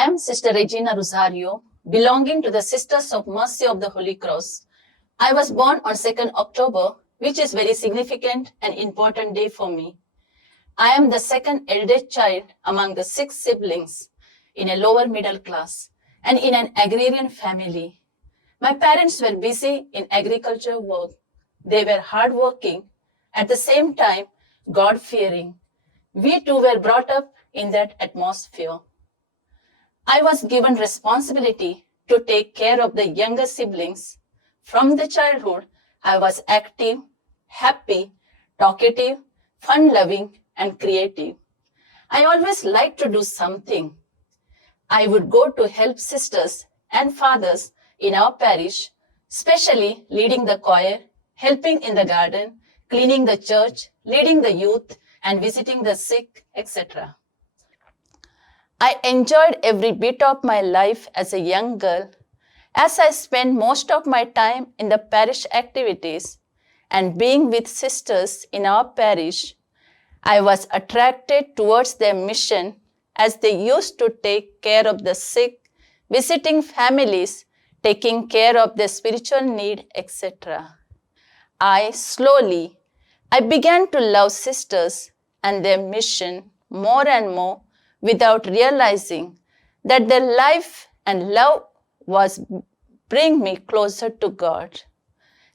I am Sister Regina Rosario, belonging to the Sisters of Mercy of the Holy Cross. I was born on 2nd October, which is very significant and important day for me. I am the second eldest child among the 6 siblings in a lower middle class and in an agrarian family. My parents were busy in agriculture work. They were hardworking, at the same time God-fearing. We too were brought up in that atmosphere. I was given responsibility to take care of the younger siblings. From the childhood, I was active, happy, talkative, fun-loving, and creative. I always liked to do something. I would go to help sisters and fathers in our parish, especially leading the choir, helping in the garden, cleaning the church, leading the youth, and visiting the sick, etc. I enjoyed every bit of my life as a young girl, as I spent most of my time in the parish activities and being with sisters in our parish. I was attracted towards their mission as they used to take care of the sick, visiting families, taking care of their spiritual need, etc. I began to love sisters and their mission more and more without realizing that their life and love was bring me closer to God.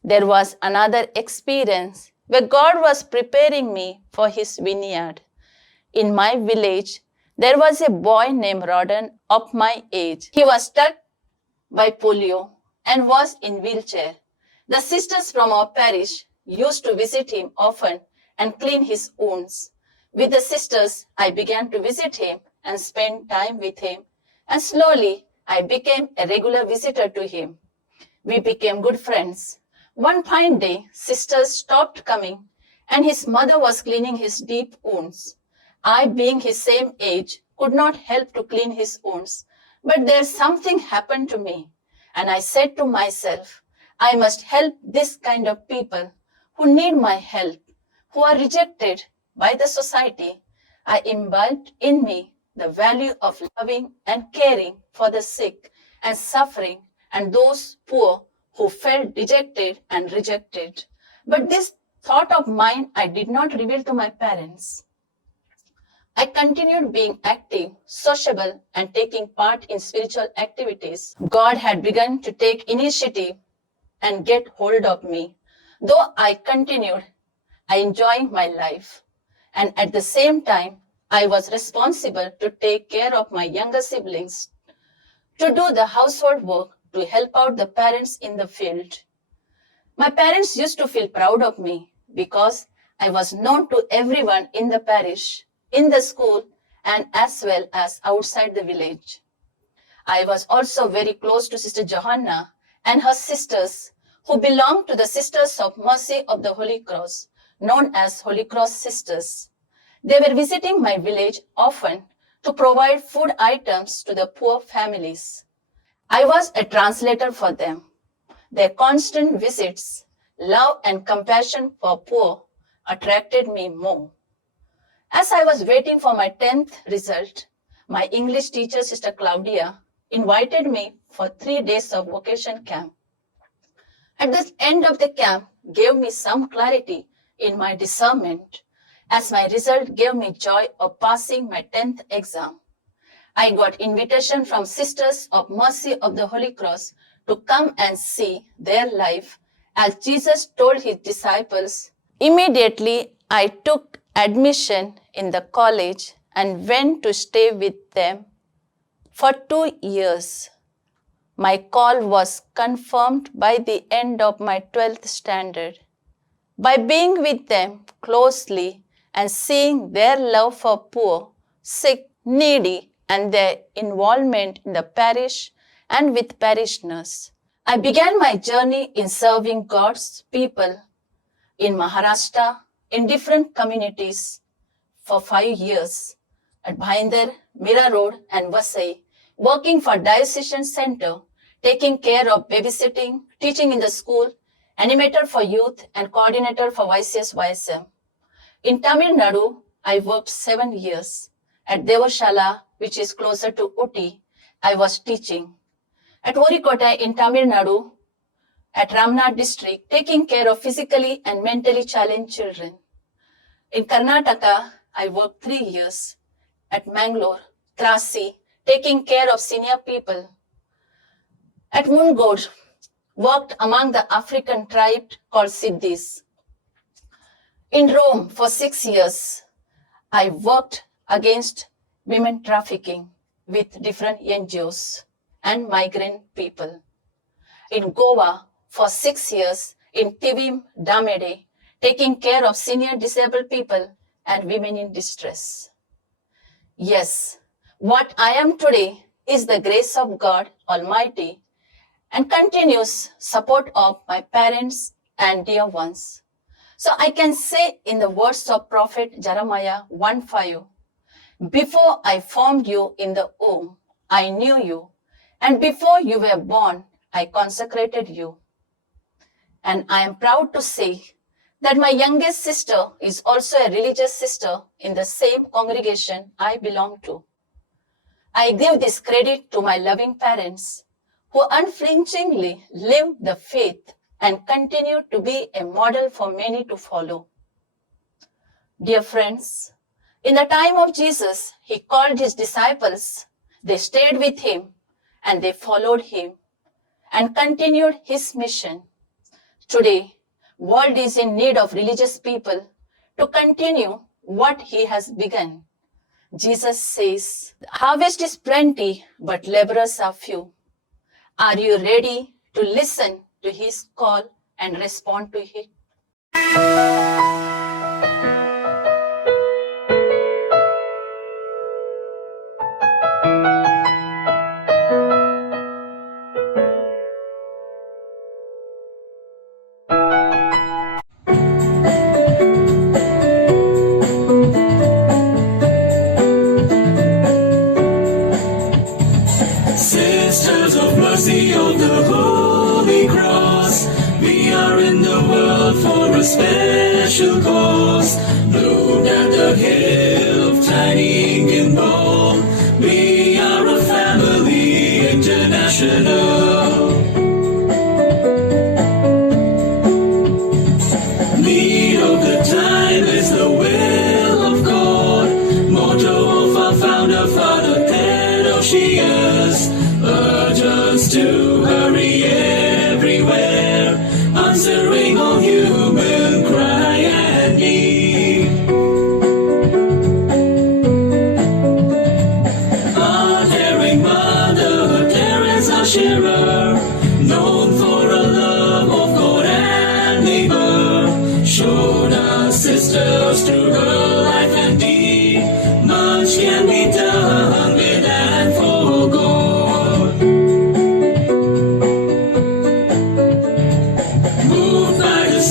There was another experience where God was preparing me for his vineyard. In my village, there was a boy named Rodden of my age. He was struck by polio and was in wheelchair. The sisters from our parish used to visit him often and clean his wounds. With the sisters, I began to visit him and spend time with him, and slowly I became a regular visitor to him. We became good friends. One fine day, sisters stopped coming, and his mother was cleaning his deep wounds. I, being his same age, could not help to clean his wounds, but there something happened to me, and I said to myself, I must help this kind of people who need my help, who are rejected by the society. I imbibed in me the value of loving and caring for the sick and suffering and those poor who felt dejected and rejected. But this thought of mine I did not reveal to my parents. I continued being active, sociable, and taking part in spiritual activities. God had begun to take initiative and get hold of me. Though I continued, I enjoyed my life. And at the same time, I was responsible to take care of my younger siblings, to do the household work, to help out the parents in the field. My parents used to feel proud of me because I was known to everyone in the parish, in the school, and as well as outside the village. I was also very close to Sister Johanna and her sisters, who belonged to the Sisters of Mercy of the Holy Cross, known as Holy Cross Sisters. They were visiting my village often to provide food items to the poor families. I was a translator for them. Their constant visits, love and compassion for poor attracted me more. As I was waiting for my 10th result, my English teacher, Sister Claudia, invited me for 3 days of vocation camp. At the end of the camp, gave me some clarity in my discernment, as my result gave me joy of passing my 10th exam. I got invitation from Sisters of Mercy of the Holy Cross to come and see their life as Jesus told his disciples. Immediately, I took admission in the college and went to stay with them for 2 years. My call was confirmed by the end of my 12th standard. By being with them closely and seeing their love for poor, sick, needy, and their involvement in the parish and with parishioners, I began my journey in serving God's people in Maharashtra in different communities for 5 years at Bhayandar, Mira Road, and Vasai, working for Diocesan Center, taking care of babysitting, teaching in the school, animator for youth, and coordinator for YCS-YSM. In Tamil Nadu, I worked 7 years at Devashala, which is closer to Uti, I was teaching at Orikotai in Tamil Nadu, at Ramnad district, taking care of physically and mentally challenged children. In Karnataka, I worked 3 years at Mangalore, Trasi, taking care of senior people. At Mungod, worked among the African tribe called Siddhis. In Rome for 6 years, I worked against women trafficking with different NGOs and migrant people. In Goa for 6 years, in Tivim Damede, taking care of senior disabled people and women in distress. Yes, what I am today is the grace of God Almighty and continuous support of my parents and dear ones. So I can say in the words of Prophet Jeremiah 1:5, before I formed you in the womb, I knew you, and before you were born, I consecrated you. And I am proud to say that my youngest sister is also a religious sister in the same congregation I belong to. I give this credit to my loving parents who unflinchingly live the faith and continue to be a model for many to follow. Dear friends, in the time of Jesus, he called his disciples, they stayed with him and they followed him and continued his mission. Today, world is in need of religious people to continue what he has begun. Jesus says, the harvest is plenty, but laborers are few. Are you ready to listen to his call and respond to it? Sisters of Mercy of the Holy Cross, we are in the world for a special cause. Bloomed at the hill of tiny Ingenborg, we are a family international. Need of the time is the will of God, motto of our founder, Father Theodosius. Urge us to hurry everywhere, answering all human cry and need. Our caring mother, Teresa Scherer, known for a love of God and neighbor, showed us sisters through her life and deed. Much can be done with and for God.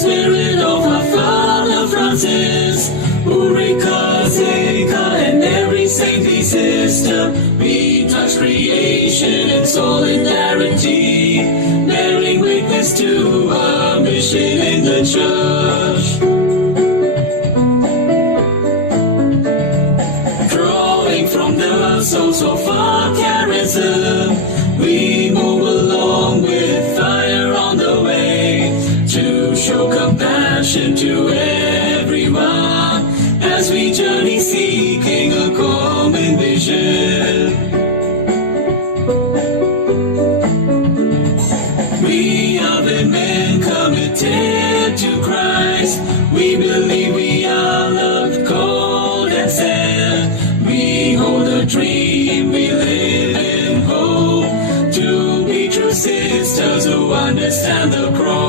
Spirit of our Father Francis, Ulrika, Zeka, and every saintly sister, we touch creation in solidarity, bearing witness to our mission in the church. Drawing from the source of our charism, we move along with fire on the way, to show compassion to everyone as we journey seeking a common vision. We are the men committed to Christ. We believe we are loved, called and sent. We hold a dream, we live in hope, to be true sisters who understand the cross.